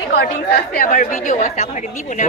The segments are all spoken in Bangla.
রেকর্ডিংস আছে আবার ভিডিও আছে আপনাকে দিব না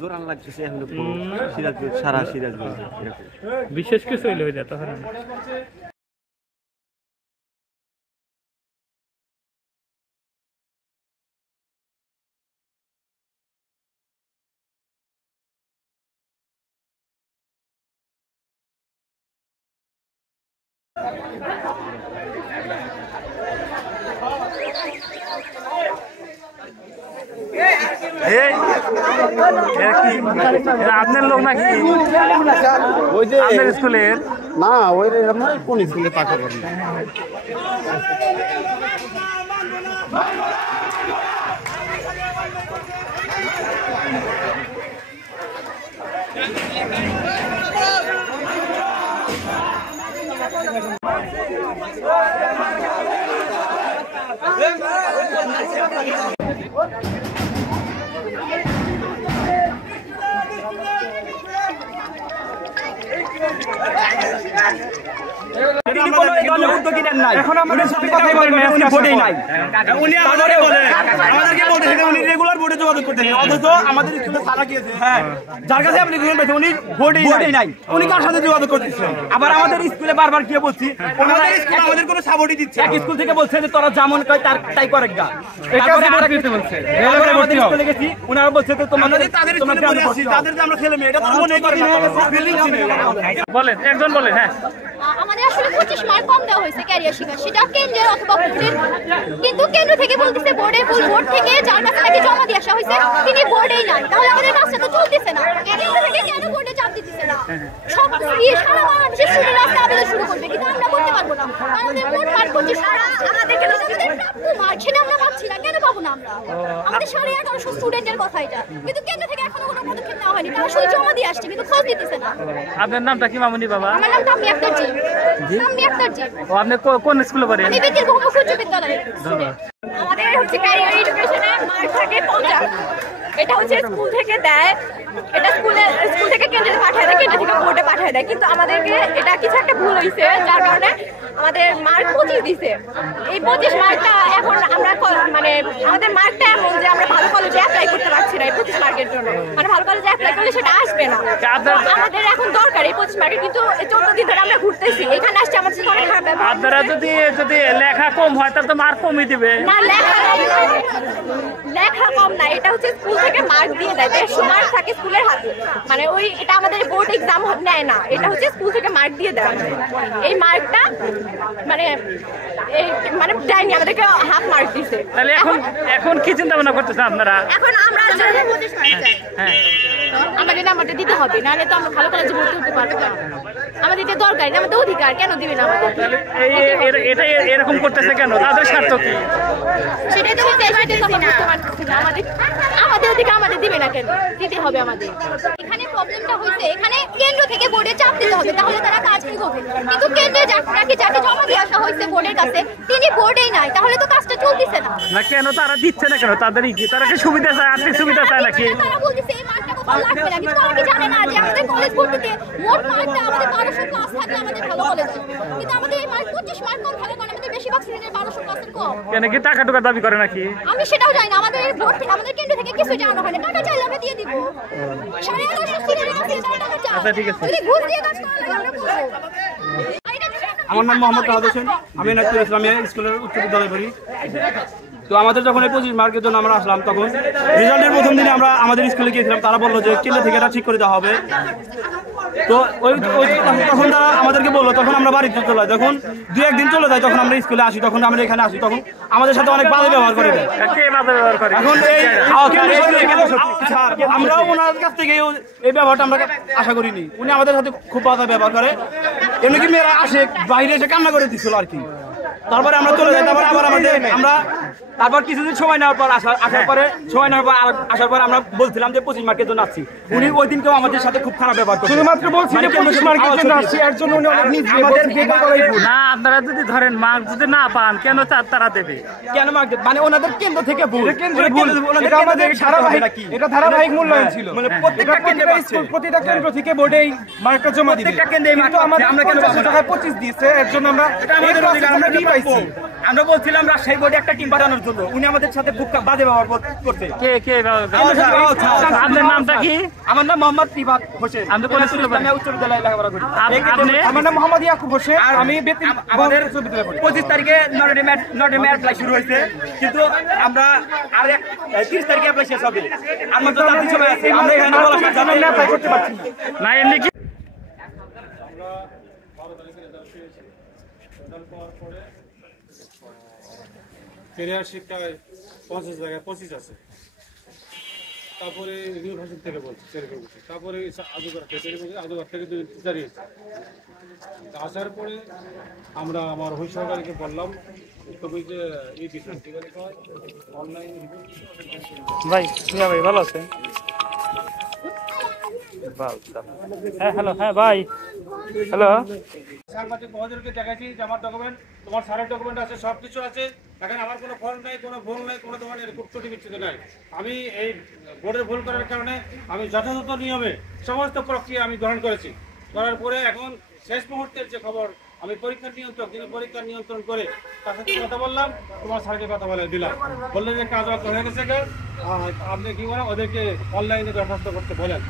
জোরান লাগতেছে এখন সিরাজগঞ্জ সারা সিরাজগঞ্জ বিশেষ কিছু হইলে হয়ে যেত হারানো আপনার লোক নাকি আপনার স্কুলের না ওই কোন স্কুলে টাকা করেন আবার আমাদের স্কুলে বারবার কি বলছি আমাদের কোনো সাপোর্টই দিচ্ছে এক স্কুল থেকে বলছে যে তোরা যেমন কয় তাই করে গা স্কুলে গেছি ওনারা বলছে তো তোমাদের আমরা ছেলে মেয়ে এটা বলেন একজন বলেন হ্যাঁ আমাদের আসলে 25 মার্ক কম দেওয়া হয়েছে ক্যারিয়ার শিক্ষা সেটা কেন্দ্রের অথবা বোর্ডের কিন্তু কেন্দ্র থেকে বলতেছে বোর্ডে ফুল বোর্ড থেকে যার কাছে নাকি জমা দিয়ে আসা হয়েছে তিনি বোর্ডেই নাই তাহলে আমাদের কাজটা তো চলতেছে না কেন্দ্র থেকে কেন বোর্ডে চাপ দিতেছে না সব সারা বাংলাদেশের স্টুডেন্ট রাস্তা আবেদন শুরু করবে কিন্তু আমরা করতে পারবো না আমাদের মোট মার্ক 25 আমাদেরকে মার্ক সেটা আমরা পাচ্ছি না কেন পাবো না আমরা আমাদের 1150 স্টুডেন্টের কথা এটা কিন্তু কেন্দ্র থেকে এখনো কোনো পদক্ষেপ নেওয়া হয়নি তারা শুধু জমা দিয়ে আসছে কিন্তু খোঁজ দিতেছে না আপনার নামটা কি মামুনি বাবা আমার নাম তামি আক্তার জি তামি আক্তার জি ও আপনি কোন স্কুলে পড়েন আমি বেতির বহুমুখী উচ্চ বিদ্যালয়ে আমাদের হচ্ছে ক্যারিয়ার এডুকেশনে মার্ক থাকে 50 এটা হচ্ছে স্কুল থেকে দেয় এটা স্কুল থেকে কেন্দ্রে পাঠায় দেয় কেন্দ্র থেকে বোর্ডে পাঠায় দেয় কিন্তু আমাদেরকে এটা কিছু একটা ভুল হয়েছে যার কারণে আমাদের মার্ক 25 দিছে এই 25 মার্কটা এখন আমরা মানে আমাদের মার্কটা এমন যে আমরা ভালো কলেজে অ্যাপ্লাই করতে পারছি না এই 25 মার্কের জন্য মানে ভালো কলেজে অ্যাপ্লাই করলে সেটা আসবে না আমাদের এখন দরকার এই 25 মার্কের কিন্তু 14 দিন ধরে আমরা ঘুরতেছি এখানে আসছে আমাদের সাথে অনেক খারাপ ব্যবহার আপনারা যদি লেখা কম হয় তাহলে তো মার্ক কমই দিবে না লেখা কম না এটা হচ্ছে স্কুল থেকে মার্ক দিয়ে দেয় 150 মার্ক থাকে স্কুলের হাতে মানে ওই এটা আমাদের বোর্ড এক্সাম নেয় না এটা হচ্ছে স্কুল থেকে মার্ক দিয়ে দেয় এই মার্কটা মানে দেয়নি আমাদেরকে হাফ মার্ক দিছে তাহলে এখন কি চিন্তা ভাবনা করতেছেন আপনারা এখন আমরা হ্যাঁ আমাদের নাম্বারটা দিতে হবে নাহলে তো আমরা ভালো কলেজে ভর্তি হতে পারবো না আমাদের এটা দরকার এটা আমাদের অধিকার কেন দিবে না আমাদের এটা এরকম করতেছে কেন তাদের স্বার্থ কি সেটাই তো আমাদের অধিকার আমাদের দিবে না কেন দিতে হবে আমাদের এখানে প্রবলেমটা হয়েছে এখানে কেন্দ্র থেকে বোর্ডে চাপ দিতে হবে, তাহলে তারা কাজ এগোবে। কিন্তু কেন্দ্রে যাকে জমা দিয়ে আসা হয়েছে বোর্ডের কাছে, তিনি বোর্ডেই নাই, তাহলে তো কাজটা চলতেছে না। না কেন তারা দিচ্ছে না কেন? তারা কি সুবিধা চায়, আর্থিক সুবিধা চায় নাকি? তারা বলতেছে এই মার্কটা কত লাগবে না, কিন্তু তারা কি জানে না যে আমাদের কলেজ ভর্তিতে মোট মার্কটা আমাদের 1200 প্লাস থাকলে আমাদের ভালো কলেজ হয়, কিন্তু আমাদের এই মার্ক 25 মার্ক কম থাকে, কারণ আমাদের বেশিরভাগ স্টুডেন্টের 1200 প্লাসের কম। কেন কি টাকা টুকা দাবি করে নাকি? আমি সেটাও জানি না, আমাদের বোর্ড থেকে আমাদের কেন্দ্র থেকে কিছু জানানো হয় না, টাকা চাইলে আমরা দিয়ে দিব। 1150 স্টুডেন্ট আছে, তারা টাকা চায়। আচ্ছা ঠিক আছে। যদি ঘুষ দিয়ে কাজ করা লাগে আমরা করব। আমার নাম মোহাম্মদ রাহাত হোসেন, আমি নাগপুর ইসলামিয়া স্কুলের উচ্চ বিদ্যালয়ে পড়ি। তো আমাদের যখন এই 25 মার্কের জন্য আমরা আসলাম, তখন রেজাল্টের প্রথম দিনে আমরা আমাদের স্কুলে গিয়েছিলাম, তারা বললো যে কেন্দ্র থেকে এটা ঠিক করে দেওয়া হবে। তো তখন তারা আমাদেরকে বললো, তখন আমরা বাড়িতে চলে যাই। যখন 2-1 দিন চলে যায়, তখন আমরা স্কুলে আসি, তখন আমরা এখানে আসি, তখন আমাদের সাথে অনেক বাজে ব্যবহার করে দেয়। কে বাধা ব্যবহার করে? এখন আমরাও ওনার কাছ থেকে এই ব্যবহারটা আমরা আশা করিনি। উনি আমাদের সাথে খুব বাধা ব্যবহার করে, এমনি কি মেয়েরা আসে বাইরে এসে কান্না করে দিচ্ছিল আর কি। তারপরে আমরা চলে যাই, তারপরে আবার তারপর কিছুদিন সময় নেওয়ার পর আসার পর আমরা বলছিলাম যে 25 মার্কের জন্য আসছি। উনি ওই দিনকেও আমাদের সাথে খুব খারাপ ব্যবহার করছেন। শুধুমাত্র বলছি যে 25 মার্কের জন্য আসছি, এর জন্য উনি অনেক নিজ আমাদের না, আপনারা যদি ধরেন মার্ক যদি না পান, কেন তারা দেবে? কেন মার্ক মানে ওনাদের কেন্দ্র থেকে ভুল, এটা আমাদের এটা ধারাবাহিক মূল্যায়ন ছিল, মানে প্রত্যেকটা স্কুল প্রতিটা কেন্দ্র থেকে বোর্ডে মার্কটা জমা দিবে, প্রত্যেকটা কেন্দ্রে কিন্তু আমাদের আমরা কেন 25 দিয়েছে, এর জন্য আমরা আমরা কি পাইছি? আমরা বলছিলাম রাজশাহী বোর্ডে একটা টিম পাঠানোর জন্য, উনি আমাদের সাথে খুব বাজে ব্যবহার করতে। কে আপনার নামটা কি? আমার নাম মোহাম্মদ রিফাত হোসেন, আমি কোন স্কুলে পড়ি? উচ্চ বিদ্যালয়ে লেখাপড়া করি। আমার নাম মোহাম্মদ ইয়াকুব হোসেন, আমি আমাদের 25 তারিখে নট এ অ্যাপ্লাই শুরু হয়েছে, কিন্তু আমরা আর 30 তারিখে অ্যাপ্লাই শেষ হবে। আর মাত্র 4 দিন সময় আছে, আমরা এখানে অ্যাপ্লাই করতে পারছি না। এমনি কি ক্যারিয়ার শিক্ষায় 50 জায়গায় 25 আছে। তারপরে ইউনিভার্সিটি থেকে বলছি, তারপরে আজুগার থেকে 2 দাঁড়িয়েছে। আসার পরে আমরা আমার হই সহকারীকে বললাম, তবে যে এই বিষয় অনলাইন ভাই ভাই ভালো আছেন? হ্যাঁ হ্যালো, হ্যাঁ ভাই হ্যালো। সাংবাদিক মহোদয়কে দেখাচ্ছি যে আমার ডকুমেন্ট, তোমার স্যারের ডকুমেন্ট আছে, সবকিছু আছে, এখানে আমার কোনো ফর্ম নাই, কোনো ভুল নাই, কোনো ধরনের ত্রুটি বিচ্ছুতি নাই। আমি এই বোর্ডের ভুল করার কারণে আমি যথাযথ নিয়মে সমস্ত প্রক্রিয়া আমি গ্রহণ করেছি। করার পরে এখন শেষ মুহূর্তের যে খবর, আমি পরীক্ষার নিয়ন্ত্রক, তিনি পরীক্ষা নিয়ন্ত্রণ করে তার সাথে কথা বললাম, তোমার স্যারকে কথা বলে দিলাম, বললেন যে কাজ হয়ে গেছে, আপনি কি করেন ওদেরকে অনলাইনে দরখাস্ত করতে বলেন।